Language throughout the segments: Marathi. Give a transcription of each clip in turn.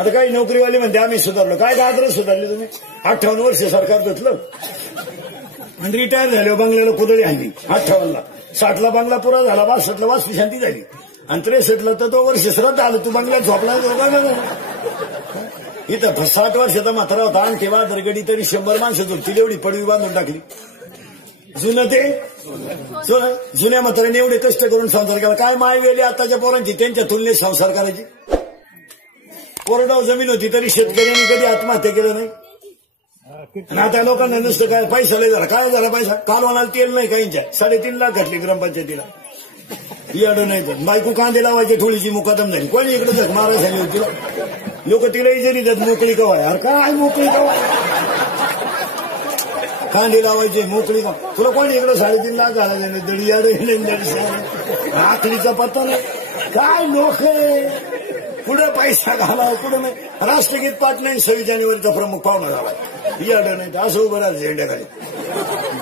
आता काही नोकरीवाले म्हणते आम्ही सुधारलो, काय गाजर सुधारले तुम्ही? 58 वर्ष सरकार घेतलं आणि रिटायर झाले, बंगल्याला कुदळी आणली 58ला, 60ला बंगला पुरा झाला, 62ला वास्तू शांती झाली आणि 63ला तर 2 वर्ष श्रद्धा आलं, तू बंगल्यात झोपला. इथं 60 वर्षाचा म्हातारा होता, आणि तेव्हा दरगडी तरी 100 माणसं झोपतील एवढी पडवी बांधून टाकली. जुनं ते जुन्या म्हाताऱ्याने एवढे कष्ट करून संसार केला. काय माय वेळी आताच्या पोरांची त्यांच्या तुलनेत संसार करायची. कोरडाव जमीन होती तरी शेतकऱ्यांनी कधी आत्महत्या केलं नाही. आणि आता लोकांना नुसतं काय पैसा लय झाला. काय झाला पैसा? कालवानाला तेल नाही काहींच्या, 3.5 लाख घातली ग्रामपंचायतीला. याडं नाही तर बायको कांदे लावायची, थोडीशी मुकादम झाली, कोणी इकडे झक मारायला सांगितलं तिला. लोक तिला इजरी देत मोकळी कवाय. अरे काय मोकळी कवाय? कांदे लावायचे मोकळी का? तुला कोणी इकडे 3.5 लाख घालायला दडी आखलीचा पत्ता नाही. काय लोक पुढे पैसा घालावा पुढे नाही. राष्ट्रगीत पाठ नाही, 26 जानेवारीचा प्रमुख पाहुणा झाला. याडं नाही तर असं उभं राहा झेंडा खाली,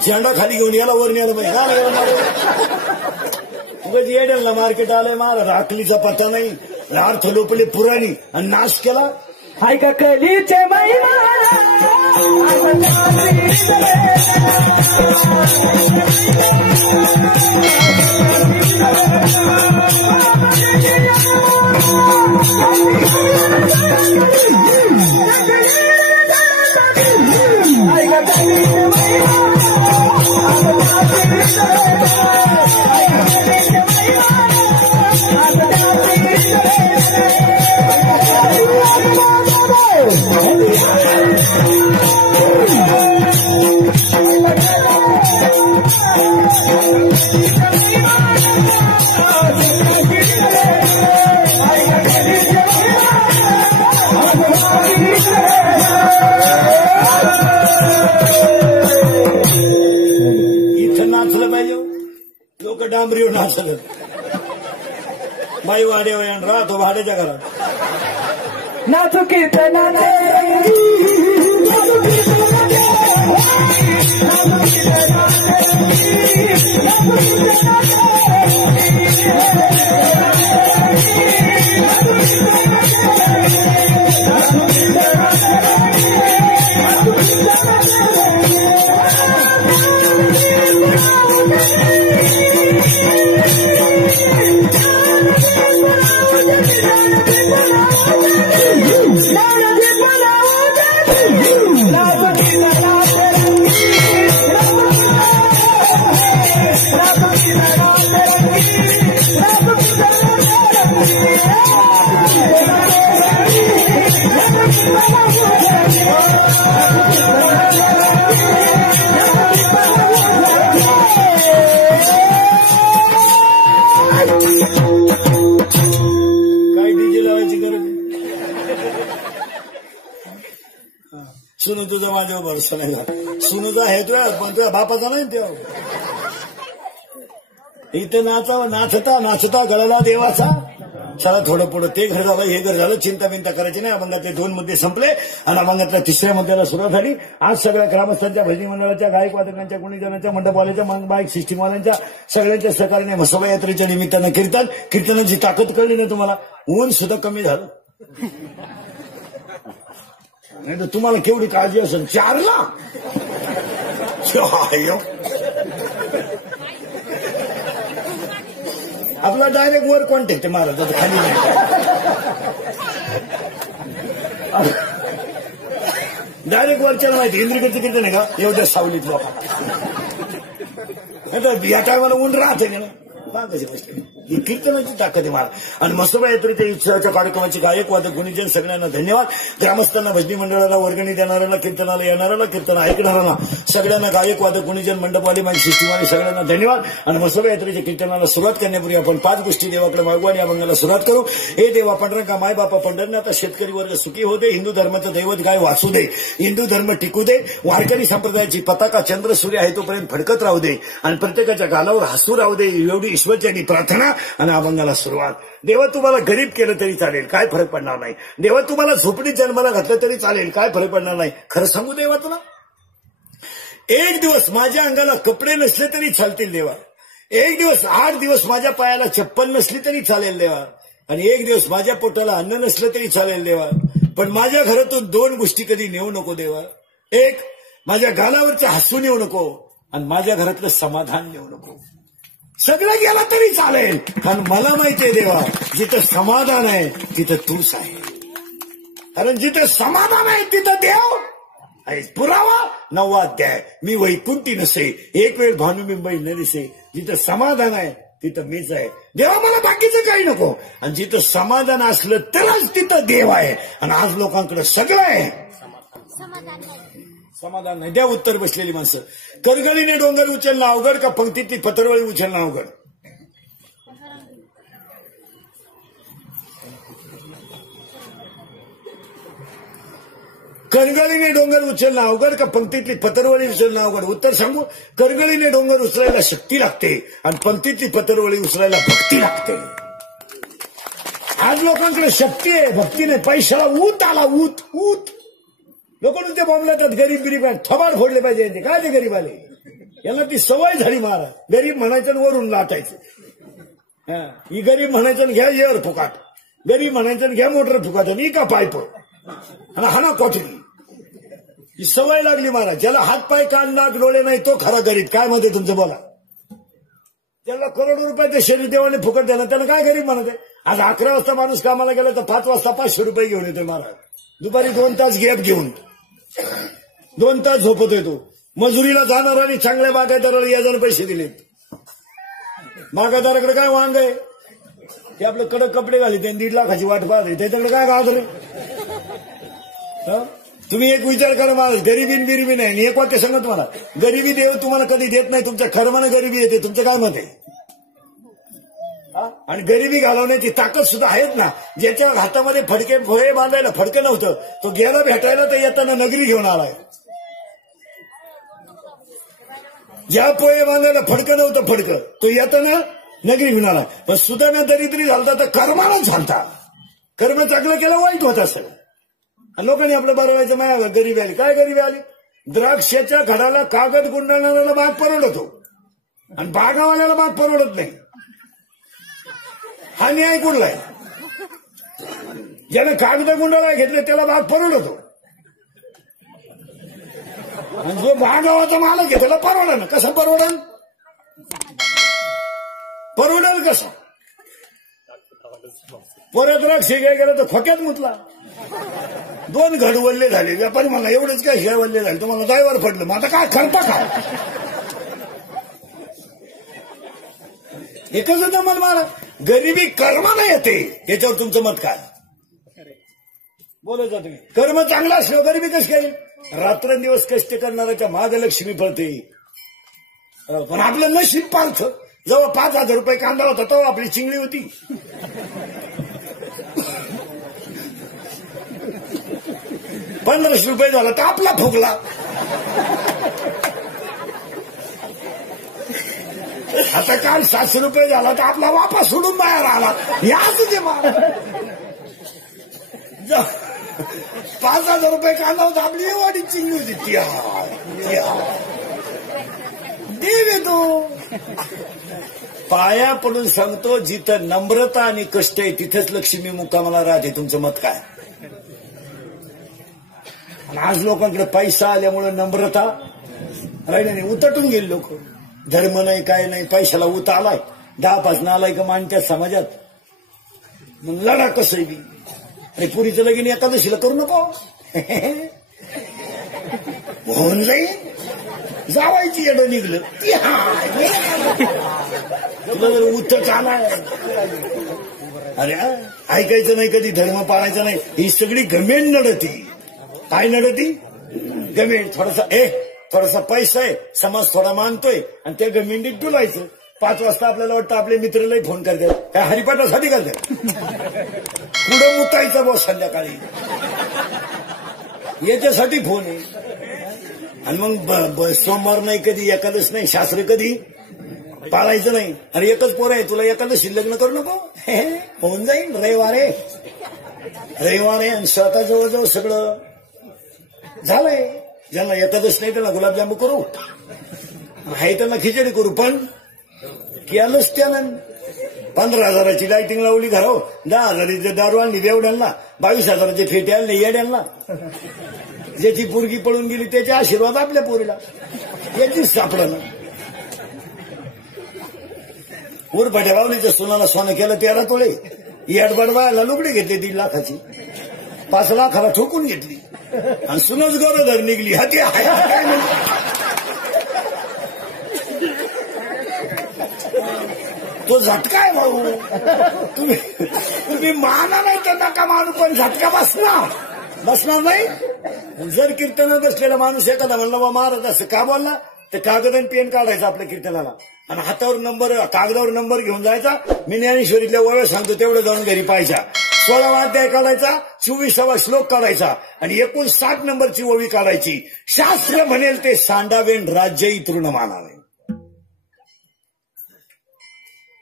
झेंडा खाली घेऊन याला वर न्यायला पाहिजे. येड्याला मार्केट आलंय मारा, राखलीचा पत्ता नाही, अर्थ लोपले पुराणी आणि नाश केला. हाय का कलीचे महिमा इथं नाचलं पाहिजे. लोक डांबरीवर नाचलं. बाई वाड्यावर राहतो भाड्याच्या घरात. नाचू कीर्तनाने सुनू तुझा माझ्यावर भरोसा नाही का? सुनूचा आहे तुझ्या, पण तुझ्या बापाचा नाही तेव्हा. इथं नाचता नाचता गळाला देवाचा. चला थोडं पुढं ते घर झालं, हे घर झालं, चिंता बिंता करायची नाही. अभंगातले 2 मुद्दे संपले आणि अभंगातल्या 3ऱ्या मुद्द्याला सुरुवात झाली. आज सगळ्या ग्रामस्थांच्या, भजनी मंडळाच्या, गायक वादकांच्या, गुणीजनांच्या, मंडपवाल्याच्या, बाईक सिस्टीमवाल्यांच्या सगळ्यांच्या सहकार्याने म्हसोबा यात्रेच्या निमित्तानं कीर्तनाची ताकद कळली ना तुम्हाला. ऊन सुद्धा कमी झालं. नाही तर तुम्हाला केवढी काळजी असेल. 4ला आपला डायरेक्ट वर कॉन्टॅक्ट आहे महाराजाचा, खाली नाही. डायरेक्ट वरच्याला माहिती इंद्रिकडचं कीर्तन आहे का एवढ्या सावलीत लोकांना. या टायमाला ऊन राहते ना, कशी गोष्ट ही कीर्तनाची ताकद आहे महाराज. आणि म्हसोबा यात्रेच्या उत्सवाच्या कार्यक्रमाचे गायक वादक गुणीजन सगळ्यांना धन्यवाद. ग्रामस्थांना, भजनी मंडळाला, वर्गणी देणाऱ्याला, कीर्तनाला येणाऱ्याला, कीर्तन ऐकणाऱ्यांना सगळ्यांना, गायक वादक गुणीजन, मंडपवाले, माझी सिस्टीमवाले सगळ्यांना धन्यवाद. आणि म्हसोबा यात्रेच्या कीर्तनाला सुरुवात करण्यापूर्वी आपण 5 गोष्टी देवाकडे मागू आणि अभंगाला सुरुवात करू. हे देवा पंढरका माय बापा पंढरनाथ, शेतकरी वर्ग सुखी होऊ दे, हिंदू धर्माचं दैवत गाय वाचू दे, हिंदू धर्म टिकू दे, वारकरी संप्रदायाची पताका चंद्र सूर्य आहे तोपर्यंत फडकत राहू दे आणि प्रत्येकाच्या गालावर हसू राहू दे, एवढी ईश्वरची प्रार्थना. आणि अभंगाला सुरुवात. देवा तुम्हाला गरीब केलं तरी चालेल, काय फरक पडणार नाही. देवा तुम्हाला झोपडीत जन्माला घातलं तरी चालेल, काय फरक पडणार नाही. खरं सांगू देवा तुला, एक दिवस माझ्या अंगाला कपडे नसले तरी चालतील देवा, एक दिवस 8 दिवस माझ्या पायाला चप्पल नसली तरी चालेल देवा, आणि एक दिवस माझ्या पोटाला अन्न नसलं तरी चालेल देवा, पण माझ्या घरातून 2 गोष्टी कधी नेऊ नको देवा. एक, माझ्या गालावरचे हसू नेऊ नको आणि माझ्या घरातलं समाधान नेऊ नको. सगळं गेला तरी चालेल, कारण मला माहितीये देवा, जिथं समाधान आहे तिथं तूच आहे. कारण जिथं समाधान आहे तिथं देव आहे. पुरावा 9वा अध्याय. मी वैकुंठी नसे, एक वेळ भानुबिंब न दिसे. जिथं समाधान आहे तिथं मीच आहे. देवा मला बाकीचं काही नको. आणि जिथं समाधान असलं तरच तिथं देव आहे. आणि आज लोकांकडे सगळं आहे, समाधान नाही. द्या उत्तर बसलेली माणसं. करगळीने डोंगर उचलणं अवघड का पंक्तीतली पत्रवळी उचलणं अवघड? करगळीने डोंगर उचलणं अवघड का पंक्तीतली पत्रवळी उचलणं अवघड? उत्तर सांगू. करगळीने डोंगर उचलायला शक्ती लागते आणि पंक्तीतली पत्रवळी उचलायला भक्ती लागते. आज लोकांकडे शक्ती आहे, भक्ती नाही. पैशाला ऊत आला, ऊत ऊत. लोक नुसते बोंबलतात गरीब गरीब आहे, थबाड फोडले पाहिजे. काय ते गरीब आले, यांना ती सवय झाली महाराज. गरीब म्हणायचं वरून लाटायचं. ही गरीब म्हणायचं घ्या एअर फुकाट, गरीब म्हणायचं घ्या मोटर फुकाट आणि का पाईप आणि हाना कॉटली. ही सवय लागली महाराज. ज्याला हात पाय कान नाक डोळे नाही तो खरा गरीब. काय मध्ये तुमचं बोला. त्याला करोडो रुपयाचे शरीर देवाने फुकट देणं, त्याला काय गरीब म्हणत आहे? आज 11 वाजता माणूस कामाला गेला तर 5 वाजता 500 रुपये घेऊन येतोय महाराज. दुपारी 2 तास गॅप घेऊन 2 तास झोपत येतो. मजुरीला जाणार आणि चांगल्या बागायतदाराला याजन पैसे दिलेत. बागायतदाराकडे काय वांग आहे? ते आपलं कडक कपडे घाली, त्यांनी 1.5 लाखाची वाट पाहते. त्याच्याकडे काय गाजर? तुम्ही एक विचार करा महाराज, गरिबी बिरिबी नाही. एक वाक्य सांगत मला, गरिबी देव तुम्हाला कधी देत नाही, तुमच्या खरमानं गरिबी येते. तुमचं काय मत आहे? आणि गरिबी घालवण्याची ताकद सुद्धा आहेत ना. ज्याच्या हातामध्ये फडके पोहे बांधायला फडकं नव्हतं तो गेला भेटायला तर येताना नगरी घेऊन आलाय. ज्या पोहे बांधायला फडकं नव्हतं फडकं तो येताना नगरी घेऊन आला. पण सुद्धा दरिद्री झालता तर कर्मानच झालता. कर्म चांगलं केलं वाईट होत असेल. लोकांनी आपलं बरवायचं मायावर गरीबी आली. काय गरीबी आली? द्राक्षाच्या घडाला कागद गुंडाळणाऱ्याला बाग परवडतो आणि बागावाल्याला बाग परवडत नाही. हा न्याय कुठलाय? ज्याने कागद गुंडाळा घेतले त्याला बाग परवडतो आणि जो बागावाचा मालक आहे त्याला परवडा. कसं परवडल? परवडल कसं? परत द्राक्ष घ्याय गेलं तर खोक्यात मुतला. 2 घड वल्ले झाले. व्यापारी म्हणला एवढेच काय शिवाय वल्ले झाले, तुम्हाला ड्रायव्हर पडलं. मग आता काय खर्च काय? एकच होतं मन मारा. गरिबी कर्मानं येते. याच्यावर तुमचं मत काय? बोलत जा तुम्ही. कर्म चांगला असलं गरिबी कशी काही? रात्रंदिवस कष्ट करणाऱ्याच्या महालक्ष्मी पळते. पण आपलं नशीब पालथ. जेव्हा 5,000 रुपये कांदा होता तेव्हा आपली चिंगळी होती. 1500 रुपये झाला तर आपला फुगला. आता काल 700 रुपये झाला तर आपला वापस सोडून बाहेर आला. याच जे 5,000 रुपये कांदा होता आपली एवढी चिंगली होती. देव येतो. पाया पडून सांगतो, जिथं नम्रता आणि कष्ट आहे तिथंच लक्ष्मी मुक्कामाला राहते. तुमचं मत काय? आज लोकांकडे पैसा आल्यामुळे नम्रता राहिली नाही. उतटून गेले लोक. धर्म नाही काय नाही, पैशाला उत आलाय. 10 आलाय का मानत्या समाजात. मग लढा कसं बी. अरे पुरीचं लगीन एकादशीला करू नको. होऊन जाईल. जावायची येडं निघलं तुला जर उत्तर आलाय. अरे ऐकायचं नाही, कधी धर्म पाळायचा नाही. ही सगळी गमेंड नडती. काय नडती? गमेंड. थोडासा पैसा आहे, समाज थोडा मानतोय आणि त्या गमेंडीत डुलायचं. 5 वाजता आपल्याला वाटतं आपले मित्रलाही फोन करतात. काय हरिपाठासाठी करतात? पुढं मुतायचं बॉस संध्याकाळी. याच्यासाठी फोन आहे. आणि मग सोमवार नाही, कधी एकादश नाही, शास्त्र कधी पाळायचं नाही. आणि एकच पोर आहे, तुला एकादशी लग्न करू नको. होऊन जाईल. रविवार आहे आणि स्वतः जवळजवळ सगळं झालंय. ज्यांना एकादश नाही त्यांना गुलाबजामू करू, आहे त्यांना खिचडी करू. पण केलंच त्यानं 15,000ची लाइटिंग लावली घराव, 10,000ची दारू आणली बेवड्यांना, 22,000चे फेटे आणले येड्यांना. ज्याची पोरगी पळून गेली त्याचे आशीर्वाद आपल्या पोरीला, याचीच सापडलं. उरफाट्या बावलीच्या सोनाला सोनं केलं 13 तोळे, येडबड बायला लुगडी घेतली 1.5 लाखाची, 5 लाखाला ठोकून घेतली आणि सुनच गरोदर निघली. हाती काय तो झटका आहे भाऊ. तुम्ही माना नाही तर नका मानू, पण झटका बसणार नाही. जर कीर्तनात बसलेला माणूस एखादा म्हणला बा महाराज असं का बोलला, तर कागद आणि पेन काढायचा आपल्या कीर्तनाला आणि हातावर कागदावर नंबर घेऊन जायचा. मी ज्ञानेश्वरीतल्या ओव्या सांगतो तेवढं जाऊन घरी पाहायचा. 16वा अध्याय काढायचा, 24वा श्लोक काढायचा आणि एकूण 60 नंबरची ओवी काढायची. शास्त्र म्हणेल ते सांडावेन राज्यही तृण मानावे.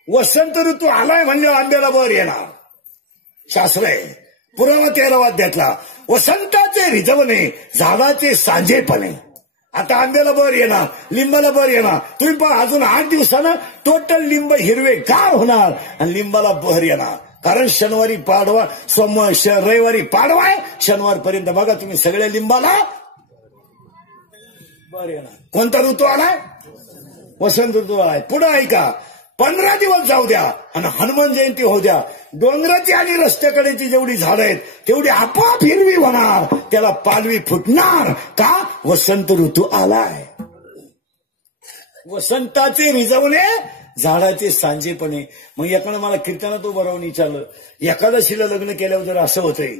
वसंत ऋतू आलाय म्हणले आंब्याला बर येणार, शास्त्र आहे. पुरावा 13वा अध्यायातला वसंताचे रिजवणे झाडाचे सांजेपणे. आता आंब्याला बर येणार, लिंबाला बर येणार. तुम्ही पण अजून 8 दिवसानं टोटल लिंब हिरवे गार होणार आणि लिंबाला बहर येणार. कारण शनिवारी पाडवा, रविवारी पाडवा आहे, शनिवार पर्यंत बघा तुम्ही सगळ्या लिंबाला बर येणार. कोणता ऋतू आलाय? वसंत ऋतू आलाय. पुढे ऐका, 15 दिवस जाऊ द्या आणि हनुमान जयंती होऊ द्या. डोंगराची आणि रस्त्याकडेची जेवढी झाडं आहेत तेवढी आपोआप हिरवी होणार, त्याला पालवी फुटणार. का? वसंत ऋतू आलाय. वसंताचे रिजवणे झाडाचे सांजेपणे. मग एकानं मला कीर्तनात उभं राहून विचारलं, एकादशीला लग्न केल्यावर जर असं होतंय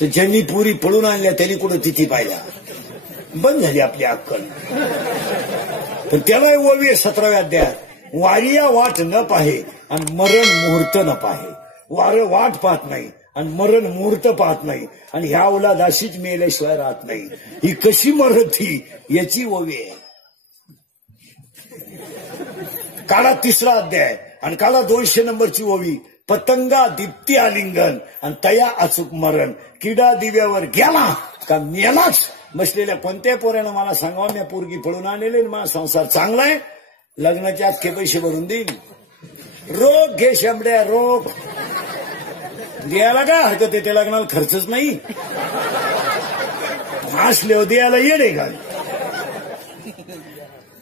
तर ज्यांनी पुरी पळून आणल्या त्यांनी कुठं तिथी पाहिल्या, बंद झाली आपली अक्कल. पण त्याला ओवी 17व्या अध्यायात, वारिया वाट न पाहे आणि मरण मुहूर्त न पाहे. वारं वाट पाहत नाही आणि मरण मुहूर्त पाहत नाही आणि ह्या उलादाशीच मेल्याशिवाय राहत नाही. ही कशी मरत ही याची ओवी आहे. काळा 3रा अध्याय आणि काळा 200 नंबरची ओवी. पतंगा दीप्ती आलिंगन आणि तया अचूक मरण. किडा दिव्यावर गेला का मेलाच. बसलेल्या कोणत्या पोऱ्यानं मला सांगावं, मी पोरगी पळून आणलेले, माझा संसार चांगला आहे, लग्नाचे अख्खे पैसे भरून देईन. रोग घे शंभड्या, रोग द्यायला काय हरकत आहे, त्या लग्नाला खर्चच नाही. हसले द्यायला येणे का?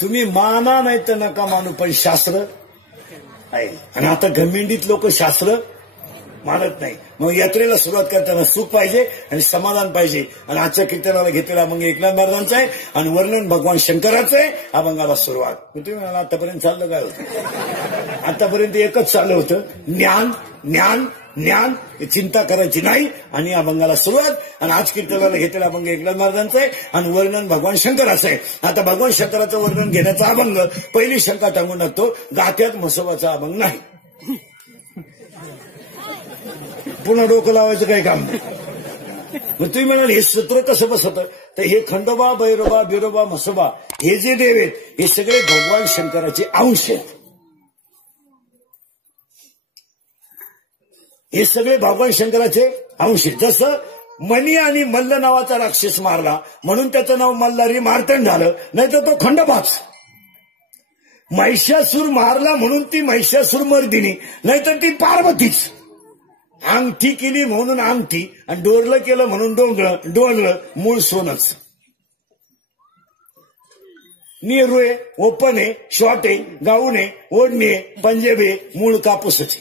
तुम्ही माना नाही तर नका मानू, पण शास्त्र आहे. आणि आता घमेंडीत लोक शास्त्र मानत नाही. मग यात्रेला सुरुवात करताना सुख पाहिजे आणि समाधान पाहिजे. आणि आजच्या कीर्तनाला घेतलेला मग एकनाथ महाराजांचा आहे आणि वर्णन भगवान शंकराचं आहे. अभंगाला सुरुवात. तुम्ही म्हणाला आतापर्यंत चाललं काय होतं? आतापर्यंत एकच चाललं होतं, ज्ञान ज्ञान ज्ञान. चिंता करायची नाही आणि अभंगाला सुरुवात. आणि आज कीर्तनाला घेतलेला अभंग एकनाथ महाराजांचा आहे आणि वर्णन भगवान शंकराचं आहे. आता भगवान शंकराचं वर्णन घेण्याचा अभंग पहिली शंका टांगून टाकतो, गात्यात म्हसोबाचा अभंग नाही. पुन्हा डोकं लावायचं काही काम नाही. मग तुम्ही म्हणाल हे सूत्र कसं बसतं, तर हे खंडोबा, भैरोबा, बिरोबा, म्हसोबा हे जे देव आहेत हे सगळे भगवान शंकराचे अंश आहेत. हे सगळे भगवान शंकराचे अंश आहेत. जसं मनी आणि मल्ल नावाचा राक्षस मारला म्हणून त्याचं नाव मल्हारी मार्तंड झालं, नाही तर तो खंडोबाच. महिषासूर मारला म्हणून ती महिषासूर मर्दिनी, नाहीतर ती पार्वतीच. अंगठी केली म्हणून अंगठी आणि डोरलं केलं म्हणून डोंगळं मूळ सोनच. नेरूये, ओपने, शॉटे, गाऊने, ओढणे, पंजाबे मूळ कापूसच.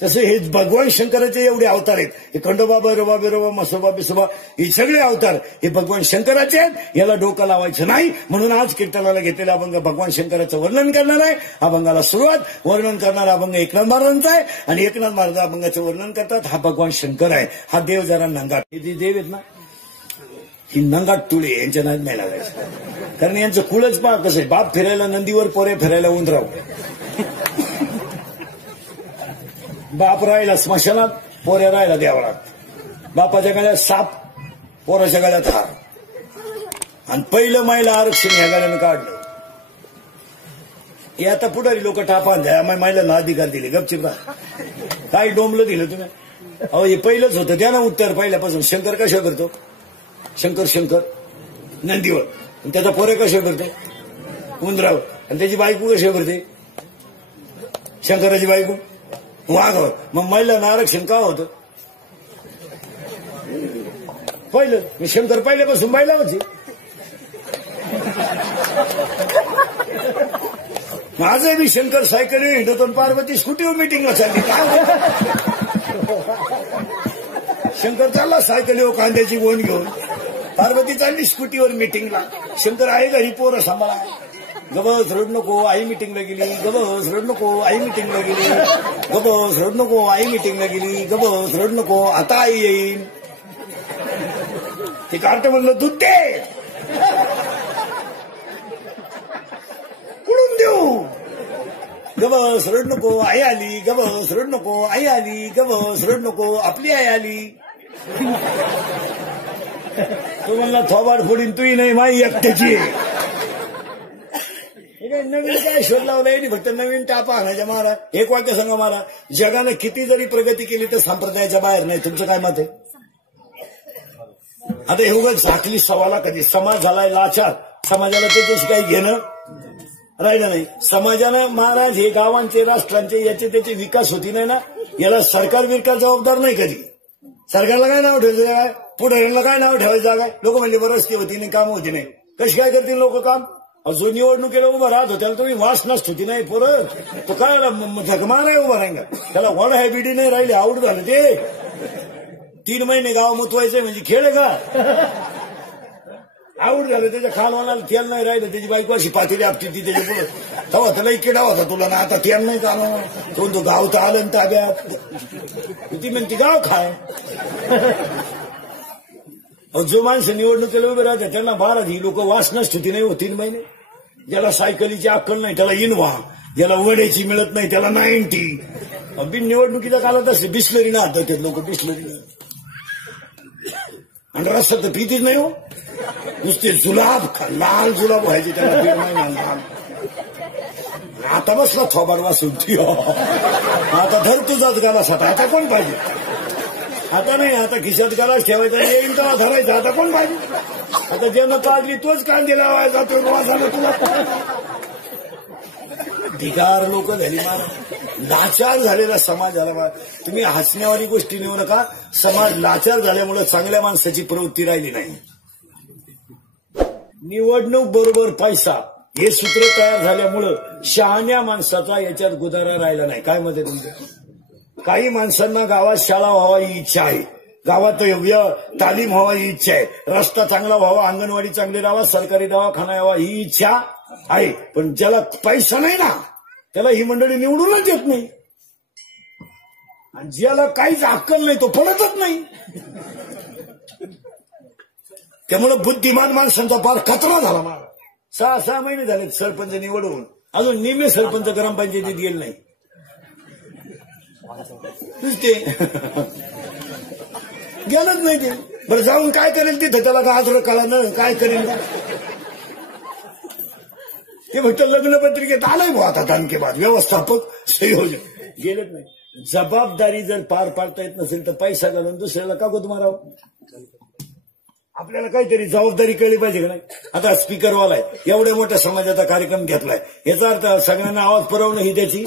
तसे हे भगवान शंकराचे एवढे अवतार आहेत. हे खंडोबा, भैरोबा, बिरोबा, म्हसोबा, बिसोबा हे सगळे अवतार हे भगवान शंकराचे आहेत. याला डोकं लावायचं नाही. म्हणून आज कीर्तनाला घेतलेला अभंग भगवान शंकराचं वर्णन करणार आहे. अभंगाला सुरुवात. वर्णन करणारा अभंग एकनाथ महाराजांचा आहे आणि एकनाथ महाराज अभंगाचं वर्णन करतात. हा भगवान शंकर आहे. हा देव जरा नंगाट. हे जे देव आहेत ना, ही नंगाट तुळे यांच्या नाद नाही लागायचं. कारण यांचं कुळच पहा कसं आहे. बाप फिरायला नंदीवर, पोरे फिरायला उंदराव. बाप राहिला स्मशानात, पोऱ्या राहिला देवळात. बापाच्या गळ्यात साप, पोराच्या गळ्यात हार. आणि पहिलं महिला आरक्षण ह्या गाड्यानं काढलं. हे आता पुढारी लोक टापान द्या, महिलांना अधिकार दिले. गपचिप राहा. काय डोंबलं दिलं तुम्ही? अहो हे पहिलंच होतं. त्यानं उत्तर पहिल्यापासून. शंकर कशा करतो? शंकर नंदीवर. त्याचा पोरे कशा करतो? उंदराव. आणि त्याची बायको कशी करते? शंकराची बायको वाघावर. मग महिलांना आरक्षण का होतं? पहिलं मी शंकर पहिल्यापासून बायलावरची. माझं मी शंकर सायकल हिंडतो आणि पार्वती स्कूटीवर मिटिंगला चालली. काय शंकर चालला सायकलीवर कांद्याची गोण घेऊन, पार्वती चालली स्कूटीवर मिटिंगला. शंकर आहे घरी पोरं सांभाळा. गबस रड नको आई मिटिंगला गेली, गबस रड नको आई मिटिंगला गेली, गबस रड नको आई मिटिंगला गेली, गबस रड नको आता आई येईन. ते कार्ट म्हणलं दूध दे, कुठून देऊ? गबस रड नको आई आली, गबस रड नको आई आली, गबस रड नको आपली आई आली. तो म्हणला थोबाड फोडीन तुही नाही माई एकट्याची. नवीन काय शोध लावला नाही, फक्त नवीन टापा आणायच्या महाराज. एक वाक्य सांगा महाराज, जगानं किती जरी प्रगती केली तर संप्रदायाच्या बाहेर नाही. तुमचं काय मत आहे? आता हे उगाच झाकली सवाला कधी. समाज झालाय लाचार, समाजाला त्याच्याशी काही घेणं राहिलं नाही. समाजानं महाराज हे गावांचे राष्ट्रांचे याचे त्याचे विकास होती नाही ना, याला सरकार बिरकार जबाबदार नाही कधी. सरकारला काय नाव ठेवायचं काय, पुढाऱ्यांना काय नाव ठेवायचं काय. लोक म्हणले बरं रस्ते होती नाही, काम होती नाही. कशी काय करतील लोक काम? जो निवडणुकीला उभं राहत होत्याला तुम्ही वास नसत होती नाही पोरं, तो काय झकमा नाही उभा राहिला. त्याला वड हॅबिटी नाही राहिली, आवड झालं ते. 3 महिने गाव मुतवायचे म्हणजे खेळ आहे का? आवड झालं त्याच्या खालवानाला तेल नाही राहिलं, त्याची बायको अशी पातेली आपटी ती त्याच्या पुढे. तेव्हा त्याला किडा होता तुला ना, आता तेल नाही चालू. तो गाव तर आलं ना ताब्यात. ती म्हणती गाव खाय. जो माणसं निवडणुकीला उभे राहतात त्यांना बारा ही लोक वास नसते नाही हो 3 महिने. ज्याला सायकलीची अक्कल नाही त्याला इनवा, ज्याला वड्याची मिळत नाही त्याला 90. बिन निवडणुकीच्या काळात असते बिस्लरी ना हातात लोक, बिस्लरी. आणि रस्ता तर पितीच नाही हो, नुसते जुलाब लाल जुलाब व्हायचे त्याला 1.5 महिना. आता बसला थोबाड वासून आता धर तुझाच गाला साठा. आता कोण पाहिजे? आता नाही, आता खिशात गालाच ठेवायचा, येईन तेव्हा धरायचा. आता कोण पाहिजे? आता ज्यानं पाजली तोच कांदे लावायचा, तो वाजाला तुला. ढिगार लोक झाली मला, लाचार झालेला समाज झाला. तुम्ही हसण्यावारी गोष्टी नेऊ नका. समाज लाचार झाल्यामुळे चांगल्या माणसाची प्रवृत्ती राहिली नाही. निवडणूक बरोबर पैसा हे सूत्र तयार झाल्यामुळं शहाण्या माणसाचा याच्यात गुदारा राहिला नाही. काय मत आहे तुमचं? काही माणसांना गावात शाळा व्हावा ही इच्छा आहे, गावात योग्य तालीम व्हावा ही इच्छा आहे, रस्ता चांगला व्हावा, अंगणवाडी चांगली राहावा, सरकारी दवाखाना यावा ही इच्छा आहे. पण ज्याला पैसा नाही ना त्याला ही मंडळी निवडूनच येत नाही. आणि ज्याला काहीच अक्कल नाही तो पडतच नाही. त्यामुळे बुद्धिमान माणसांचा फार कचरा झाला. मला 6 महिने झाले सरपंच निवडून, अजून निम्मे सरपंच ग्रामपंचायतीत गेले नाही. ते गेलंच नाही ते. बरं जाऊन काय करेल तिथं? त्याला का आजर कळा ना काय करेल ते. फक्त लग्नपत्रिकेत आलंय भाऊ आता तालुक्यात व्यवस्थापक संयोजक गेलंच नाही. जबाबदारी जर पार पाडता येत नसेल तर पैसा घालून दुसऱ्याला का गुद मारावं? आपल्याला काहीतरी जबाबदारी कळली पाहिजे का नाही? आता स्पीकरवाला आहे, एवढ्या मोठ्या समाजाचा कार्यक्रम घेतलाय, याचा अर्थ सगळ्यांना आवाज पुरवणं ही त्याची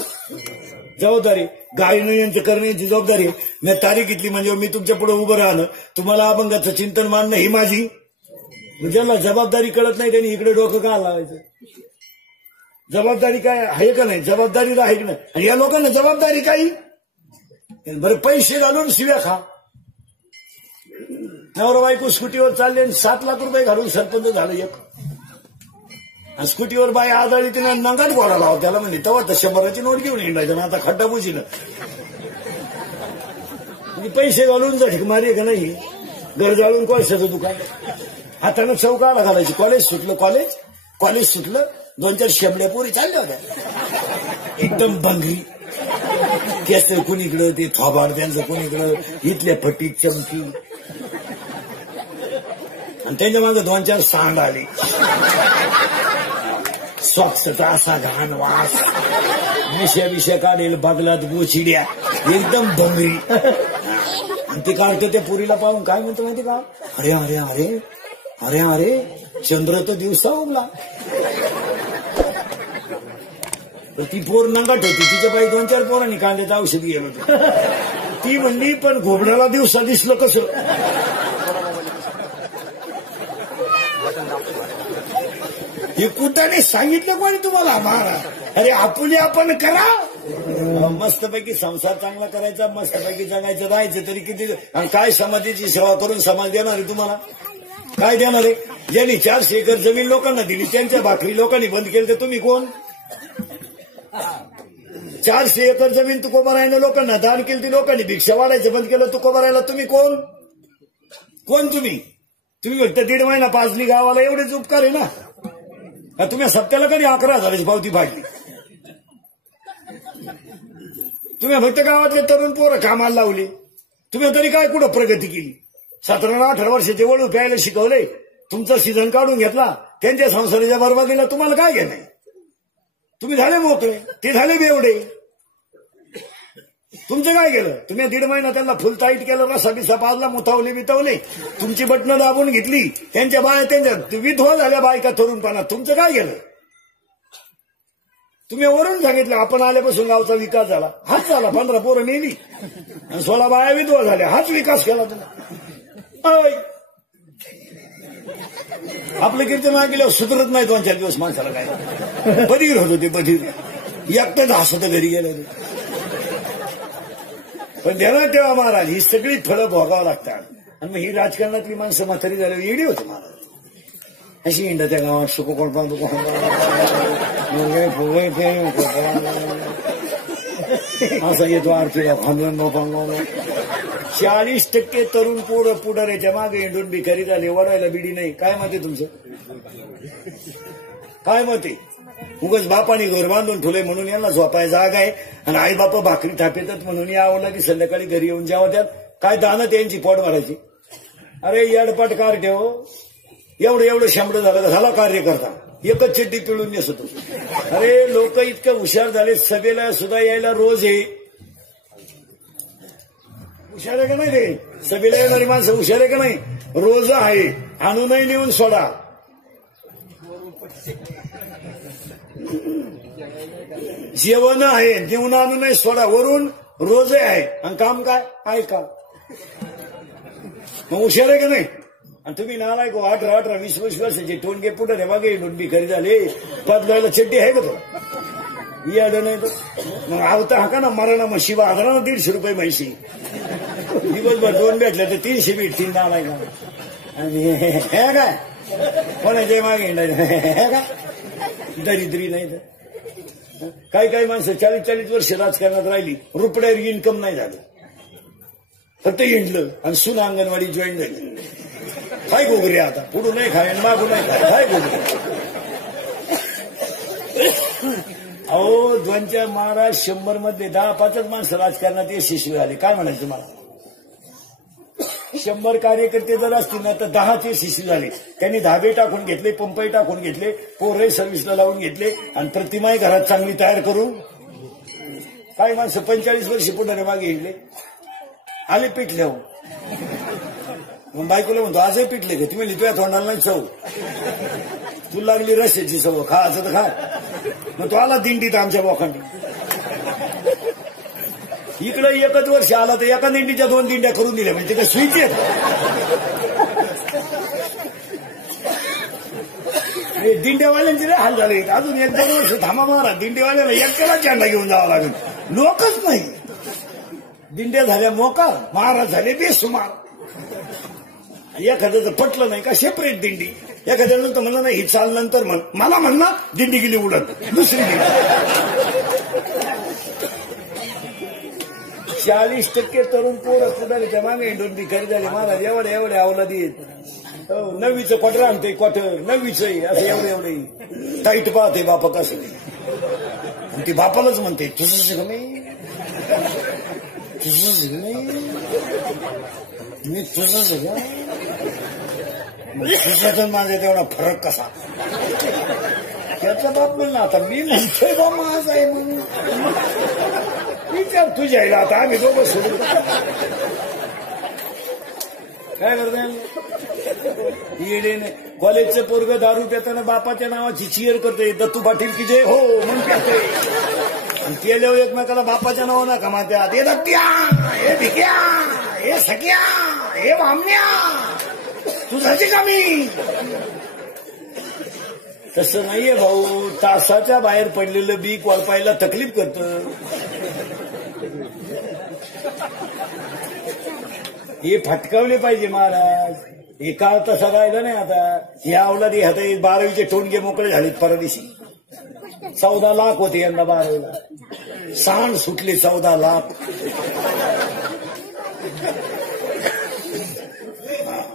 जबाबदारी. गायन करण्याची जबाबदारी. मी तारीख घेतली म्हणजे मी तुमच्या पुढे उभं राहणं, तुम्हाला अभंगाचं चिंतन मानणं ही माझी. ज्यांना जबाबदारी कळत नाही त्यांनी इकडे डोकं का लावायचं? जबाबदारी काय आहे का नाही? जबाबदारीला आहे की नाही? आणि या लोकांना जबाबदारी काही बरं पैसे घालून शिव्या खा. नवरा बायको स्कूटीवर चालले आणि 7 लाख रुपये घालून सरपंच झालं एक. आणि स्कूटीवर बाई आजारी तिने नंगात घोडा लावा त्याला म्हणजे तेव्हा तर 100ची नोट घेऊन हिंडायचं ना. आता खड्डा बुजीनं पैसे घालून झटक मारी का नाही. घर जाळून कोळशाचं दुकान, हातानं चौकाला घालायची. कॉलेज सुटलं 2-4 शेबड्या पोरी चालल्या होत्या एकदम बंगरी. त्याचं कुणीकडं ते थोबाड त्यांचं कुणीकडं, इथल्या फटीत चमकी आणि त्यांच्या मागे 2-4 सांड आली. स्वच्छता असा घाण वास, मिशा काढेल बगलात गोचिड्या, एकदम बंगरी. आणि ते काढतो त्या पुरीला पाहून काय म्हणतो माहिती का? अरे अरे अरे अरे अरे चंद्र तर दिवसा उगला. तर ती पोर नंगाट होती, तिच्या बाई 2-4 पोरांनी कांद्याचं औषध गेलं होतं. ती म्हणली पण घोबड्याला दिवसा दिसलं कसं. हे कुठाने सांगितलं कोणी तुम्हाला मारा. अरे आपुले आपण करा. मस्तपैकी संसार चांगला करायचा, मस्तपैकी जगायचं, राहायचं तरी किती. आणि काय समाजाची सेवा करून समाज देणार आहे तुम्हाला? काय देणार आहे? ज्यांनी 400 एकर जमीन लोकांना दिली त्यांच्या भाकरी लोकांनी बंद केली तर तुम्ही कोण? 400 एकर जमीन तुकोबारायला लोकांना दान केली, ती लोकांनी भिक्षा वाढायचं बंद केलं, तुकोबारायला तुम्ही कोण? कोण तुम्ही? तुम्ही फक्त 1.5 महिना पाजली गावाला, एवढेच उपकार आहे ना. तुम्ही सप्त्याला कधी 11,000ची पावती फाडली? तुम्ही फक्त गावातले तरुण पोरं कामाला लावले. तुम्ही तरी काय कुठं प्रगती केली? 17-18 वर्षाचे वळू प्यायला शिकवले, तुमचा सीझन काढून घेतला, त्यांच्या संसाराच्या बरबादीला तुम्हाला काय घेणं? तुम्ही झाले मोकळे, ते झाले बेवडे. तुमचं काय केलं? तुम्ही 1.5 महिना त्यांना फुल टाईट केलं, रसा बिसा पाजला, मुतावले बितावले, तुमची बटणं दाबून घेतली, त्यांच्या बाया त्यांच्या विधवा झाल्या बायका तरुणपणात. तुमचं काय केलं? तुम्ही वरून सांगितलं आपण आल्यापासून गावचा विकास झाला. हाच झाला. 15 पोरं मेली आणि 16 बाया विधवा झाल्या. हाच विकास केला तुम्ही. आपलं कीर्तन ऐकल्यावर सुधरत नाही 2-4 दिवस माणसाला. काय बधीर होत होते, बधीर. एकटंच हसत घरी गेलं. पण ध्यानात ठेवा महाराज, ही सगळी फळं भोगावं लागतात. आणि मग ही राजकारणातली माणसं म्हातारी झाल्यावर येडी होती महाराज. अशी इंडा त्या गावात सुको कोण असा येतो आरतीला भांडवण 40% तरुण पोरं पुढाऱ्याच्या मागे इंडून भिकारी झाले, वडायला बिडी नाही. काय मत आहे तुमचं? काय मत आहे? उगाच बापाने घर बांधून ठेवले म्हणून यांना झोपाय जागा आहे, आणि आई बापा भाकरी थापेतात म्हणून यावं की संध्याकाळी घरी येऊन जेव्हा त्यात काय दानत यांची पोट भरायची. अरे येडपाट कार ठेव. एवढं शांबड झालं, झाला कार्य करता, एकच चिड्डी पिळून नेसत होतो. अरे लोक इतकं हुशार झाले, सभेला सुद्धा यायला रोज आहे. हुशार आहे का नाही रे? सभेला येणारी माणसं हुशार आहे का नाही? रोज आहे. आणूनही नेऊन सोडा. जेवण आहे, देऊन आणूनही सोडा. वरून रोज आहे. आणि काम काय आहे का? मग हुशार आहे का नाही? आणि तुम्ही नालाय गो 18, 20 वर्षाचे टोनगे पुढे रे मागे भिकारी झाले. पदगायला चड्डी आहे का तो? याड नाही तो. मग आवता हा का ना मरणा मग शिवा आधारा 150 रुपये म्हैशी. दिवसभर 2 भेटले तर 300 भेटतील नालाय का. आणि हे काय कोणाच्या मागे हे काय दरिद्री नाही तर. काही माणसं 40-40 वर्ष राजकारणात राहिली, रुपड्यावर इन्कम नाही झालं, फक्त हिंडलं आणि सुना अंगणवाडी जॉईन झाली. काय गोगरे आता पुढून नाही खाय मागून नाही खाय. काय गोगरे? अहो 2-4 महाराज 100 मध्ये 10-5 माणसं राजकारणात यशस्वी झाले. काय म्हणायचं मला? 100 कार्यकर्ते जर असतील ना तर 10 यशस्वी झाले. त्यांनी धाबे टाकून घेतले, पंपही टाकून घेतले, पोरही सर्व्हिसला लावून घेतले, आणि प्रतिमाही घरात चांगली तयार करून. काही माणसं 45 वर्ष पुढे मागे गेले, आले पिटले. हो मग बायकोला म्हणतो आजही पिटले का? तुम्ही तुझ्या तोंडाला नाही चव, तुला लागली रस्त्याची सवय, खायचं तर खा. मग तो आला दिंडीत आमच्या बोखांडी. इकडे 1च वर्ष आला तर एका दिंडीच्या 2 दिंड्या करून दिल्या. म्हणजे ते स्विच आहेत. दिंड्यावाल्यांचे लय हाल झाले. अजून 1-2 वर्ष थांबा महाराज. दिंडीवाल्याला एकट्याला झेंडा घेऊन जावं लागेल. लोकच नाही. दिंड्या झाल्या मोकार, महाराज झाले बेसुमार. एखाद्याचं पटलं नाही का सेपरेट दिंडी. एखाद्यानं तर म्हणलं नाही ही चाल नंतर म्हण, मला म्हण ना दिंडी गेली उडत दुसरी दिंडी. 40% तरुण पोरं पुढारीच्या मागे इंडून भिकारी झाले महाराज. एवढे अवलादी आहेत. 9वीचं क्वार्टर आणते, क्वार्टर 9वीचं असं एवढे टाईट पाहते बापा कसं. ती बापालाच म्हणते तुझं नाही, तुझं नाही, मी तुझं तुझ्यातून माझा तेवढा फरक कसा. त्याचा बाप म्हणला आता मी म्हणतोय बा माझा आहे म्हणून. विचार तुझ्या आईला आता आम्ही दोघं सोडून काय करता येडे नाही. कॉलेजचं पोरग दारू पिताना बापाच्या नावाची चिअर करते, दत्तू पाटील की जय हो म्हणून पिते. आणि केल्यावर एकमेकाला बापाच्या नावानं का म्हणतात, हे दत्त्या, हे भिक्या, हे सख्या, हे भामण्या, तुझ्याची कमी. तसं नाहीये भाऊ. तासाच्या बाहेर पडलेलं बी कोळपायला तकलीफ करतं. हे फटकावले पाहिजे महाराज. एका तसा राहिला नाही आता. या अवलादी आता 12वीचे टोनगे मोकळे झालेत परदेशी. 14 लाख होते यंदा 12वीला. सांड सुटले 14 लाख.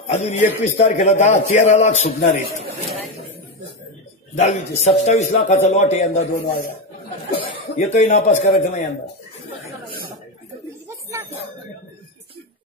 अजून 21 तारखेला 13 लाख सुटणार आहेत. 10वीचे 27 लाखाचा लॉट आहे यंदा 2 वाजा. एकही नापास करायचं नाही यंदा.